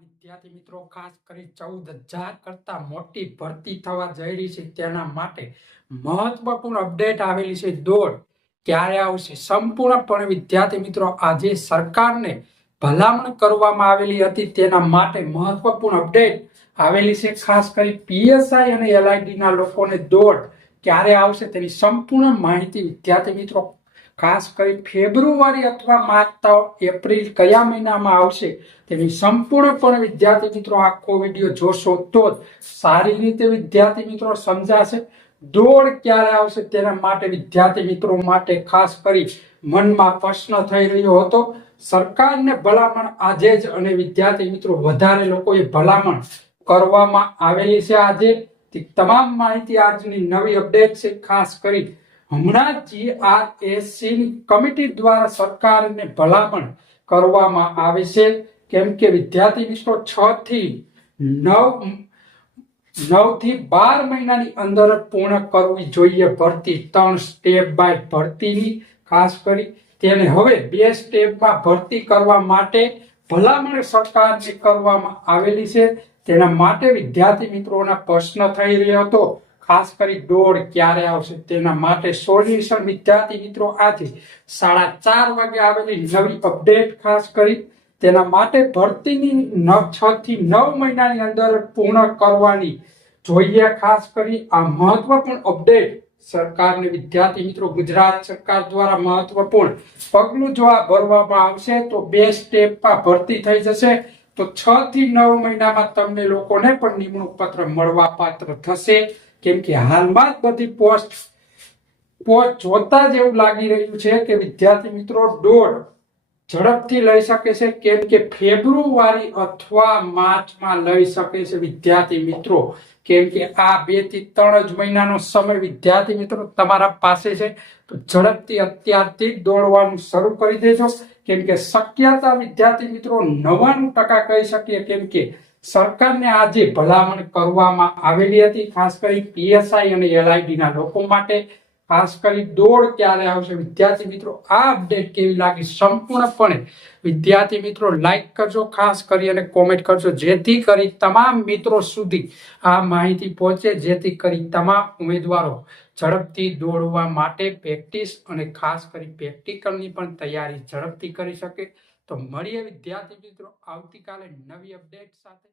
વિદ્યાર્થી મિત્રો, ખાસ કરી 14,000 કરતા મોટી ભરતી થવા જઈ રહી છે તેના માટે મહત્વપૂર્ણ અપડેટ આવેલી છે. દોડ ક્યારે આવશે? સંપૂર્ણપણે વિદ્યાર્થી મિત્રો આજે સરકારને ભલામણ કરવામાં આવેલી હતી તેના માટે મહત્વપૂર્ણ અપડેટ આવેલી છે. ખાસ કરી પીએસઆઈ અને એલઆઈડી ના લોકોને દોડ ક્યારે આવશે તેની સંપૂર્ણ માહિતી વિદ્યાર્થી મિત્રો ખાસ કરી ફેબ્રુઆરી અથવા માર્ચ એપ્રિલ કયા મહિનામાં આવશે તેની સંપૂર્ણપણે વિદ્યાર્થી મિત્રો આખો વિડીયો જોશો તો સારી રીતે વિદ્યાર્થી મિત્રો સમજાશે. દોડ ક્યારે આવશે તેના માટે વિદ્યાર્થી મિત્રો માટે ખાસ કરી મનમાં પ્રશ્ન થઈ રહ્યો હતો. સરકારને ભલામણ આજે જ અને વિદ્યાર્થી મિત્રો વધારે લોકોએ ભલામણ કરવામાં આવેલી છે. આજે તમામ માહિતી આજની નવી અપડેટ છે. ખાસ કરી હમણાં જીઆરએસસી કમિટી દ્વારા સરકારને ભલામણ કરવામાં આવે છે, કેમ કે વિદ્યાર્થી મિત્રો 6 થી 12 મહિનાની અંદર પૂર્ણ કરવી જોઈએ ભરતી. 3 સ્ટેપ બાય ભરતીની ખાસ કરી તેને હવે 2 સ્ટેપમાં ભરતી કરવા માટે ભલામણ સરકારને કરવામાં આવેલી છે. તેના માટે વિદ્યાર્થી મિત્રોના પ્રશ્ન થઈ રહ્યો હતો. ખાસ કરી દોડ ક્યારે આવશે તેના માટે સોલ્યુશન વિદ્યાર્થી મિત્રો આજે 4:30 વાગે આવેલી નવી અપડેટ ખાસ કરી તેના માટે ભરતીની 6 થી 9 મહિનાની અંદર પૂર્ણ કરવાની જોઈએ. ખાસ કરી આ મહત્વપૂર્ણ અપડેટ સરકારને વિદ્યાર્થી મિત્રો ગુજરાત સરકાર દ્વારા મહત્વપૂર્ણ પગલું જો આ ભરવામાં આવશે તો 2 સ્ટેપમાં ભરતી થઈ જશે. તો 6 થી 9 મહિનામાં તમને લોકોને પણ નિમણૂક પત્ર મળવા પાત્ર થશે. કેમ કે હાલમાં જ બધી પોસ્ટ જોતા જ એવું લાગી રહ્યું છે કે વિદ્યાર્થી મિત્રો દોડ ઝડપથી લઈ શકે છે, કેમ કે ફેબ્રુઆરી અથવા માર્ચમાં લઈ શકે છે વિદ્યાર્થી મિત્રો. કેમ કે આ 2 થી 3 જ મહિનાનો સમય વિદ્યાર્થી મિત્રો તમારા પાસે છે. તો ઝડપથી અત્યારથી દોડવાનું શરૂ કરી દેજો, કેમ કે શક્યતા વિદ્યાર્થી મિત્રો 99% કહી શકીએ, કેમ કે સરકારને આજે ભલામણ કરવામાં આવેલી હતી. ખાસ કરી પીએસઆઈ અને એલઆઈડી ના લોકો માટે ખાસ કરી દોડ ક્યારે આવશે વિદ્યાર્થી મિત્રો આ અપડેટ કેવી લાગી સંપૂર્ણપણે વિદ્યાર્થી મિત્રો લાઈક કરજો ખાસ કરી અને કોમેન્ટ કરજો, જેથી કરી તમામ મિત્રો સુધી આ માહિતી પહોંચે, જેથી કરી તમામ ઉમેદવારો ઝડપથી દોડવા માટે પ્રેક્ટિસ અને ખાસ કરી પ્રેક્ટિકલની પણ તૈયારી ઝડપથી કરી શકે. તો મળીએ વિદ્યાર્થી મિત્રો આવતીકાલે નવી અપડેટ સાથે.